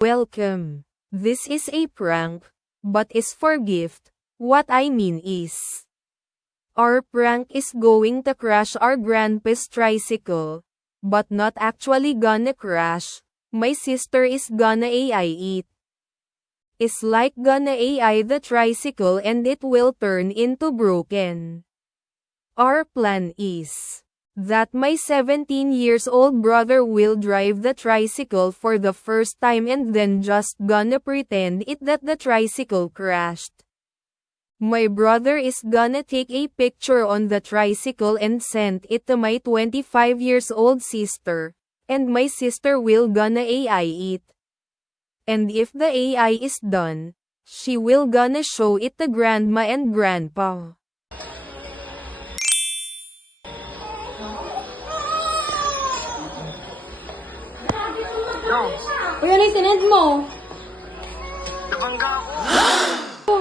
Welcome. This is a prank, but is for gift. What I mean is, our prank is going to crash our grandpa's tricycle, but not actually gonna crash. My sister is gonna AI it. Is like gonna AI the tricycle and it will turn into broken. Our plan is that my 17 years old brother will drive the tricycle for the first time and then just gonna pretend it that the tricycle crashed. My brother is gonna take a picture on the tricycle and send it to my 25 years old sister, and my sister will gonna AI it. And if the AI is done, she will gonna show it to grandma and grandpa. Uy, ano yung sinend mo? Nabangga ako.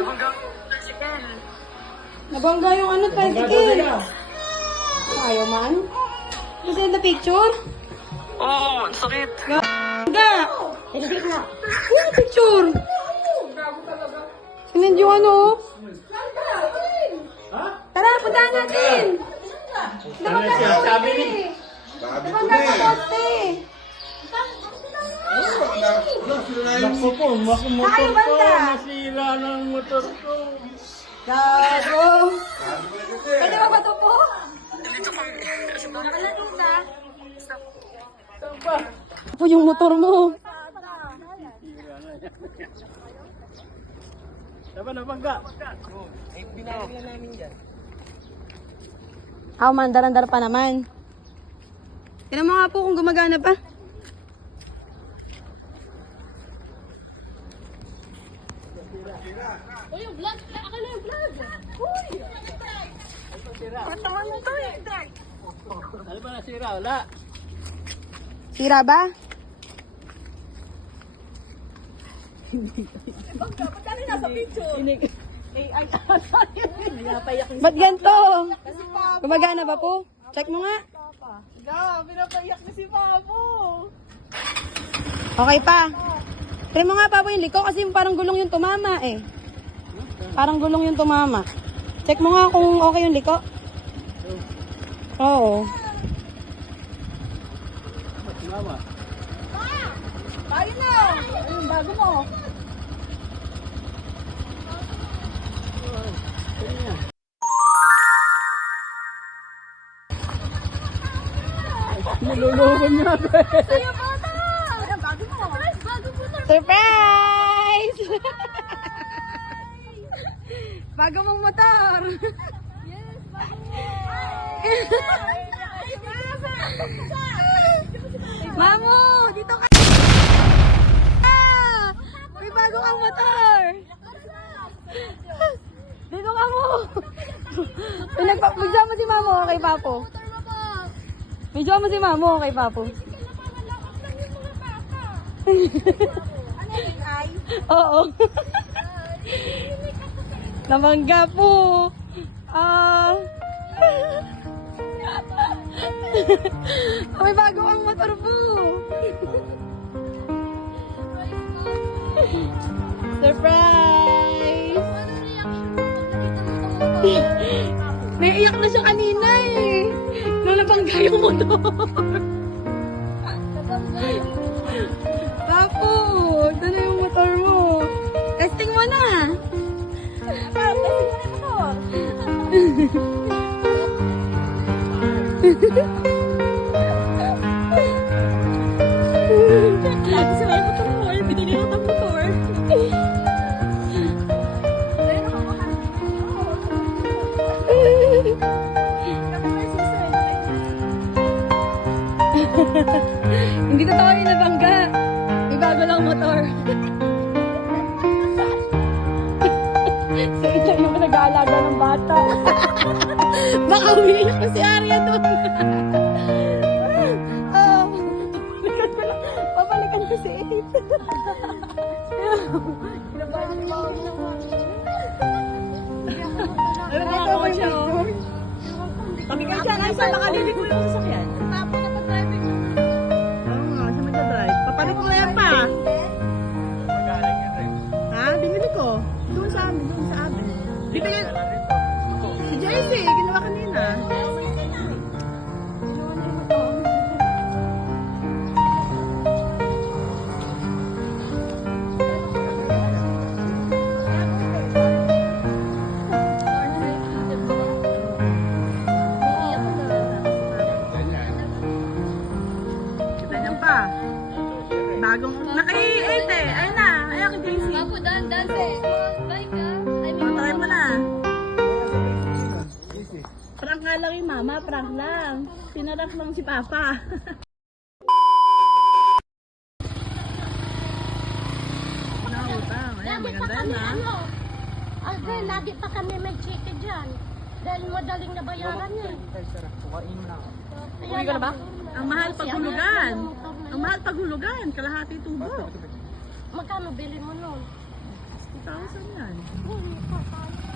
Nabangga ako. Tricycle. Nabangga yung ano, tricycle. Ayaw man. You send the picture? Oo, ang sakit. Nabangga! Uy, picture! Sinend yung ano? Tara, puntahan natin! Nabangga sa poste! Nabangga sa poste! Naku po, motor ko, nasira ng motor ko. Gago! Pwede ba ba ito po? Dito kami. Nakalagin sa? Po yung motor mo. Saba na bangga. Ay, binili na namin yan. Mandar-andar pa naman. Tignan mo nga po kung gumagana pa. Uy, yung vlog! Akala yung vlog! Uy! Tawa mo to eh. Ano ba nasira? Wala. Sira ba? Ba't ganito? Gumagana ba po? Check mo nga. Pinapayak na si Pabo. Okay pa. Try mo nga pa po yung liko kasi parang gulong yung tumama eh. Parang gulong yung tumama. Check mo nga kung okay yung liko. Oo. Mama. Ayun na! Ayun, bago mo. Niluluban niya ako eh. Sa'yo po ito! Ayun, bago mo. Surprise! Bago mong motor. Yes, bago mo. Mamo, dito ka. May bago kang motor. Dito ka mo. Magsama si Mamo kay Papo. Medyo mo si Mamo kay Papo. Oo. Namangga po. May bago ang motor po. Surprise! Naiiyak na siya kanina eh. Nung nabangga yung motor. Papo, ito na yung motor mo. Testing mo na. Testing mo na yung motor. Sa may motor mo, ay binili ko ng motor. Hindi totoo yung nabangga. May bago lang motor. So ito yung nag-aalaga ng bata. Baka umiiyak na si Arya doon. Papalikan ko si Ate. Ito ko siya. Pagkakit siya, nasa nakalilig mo yung sasakyan. Tapos na pag-driving. Oo nga, siya magdadrive. Papalit mo na yan pa. mama, prank lang. Pinarank lang si papa. Nautang. Ayan, maganda na. Aldrin, lagi pa kami may chiki dyan. Dahil madaling nabayaran niya. Uwi ka na ba? Ang mahal paghulugan. Ang mahal paghulugan. Kalahati tubo. Magkano bili mo nun? 2,000 yan. Uy, kakaya.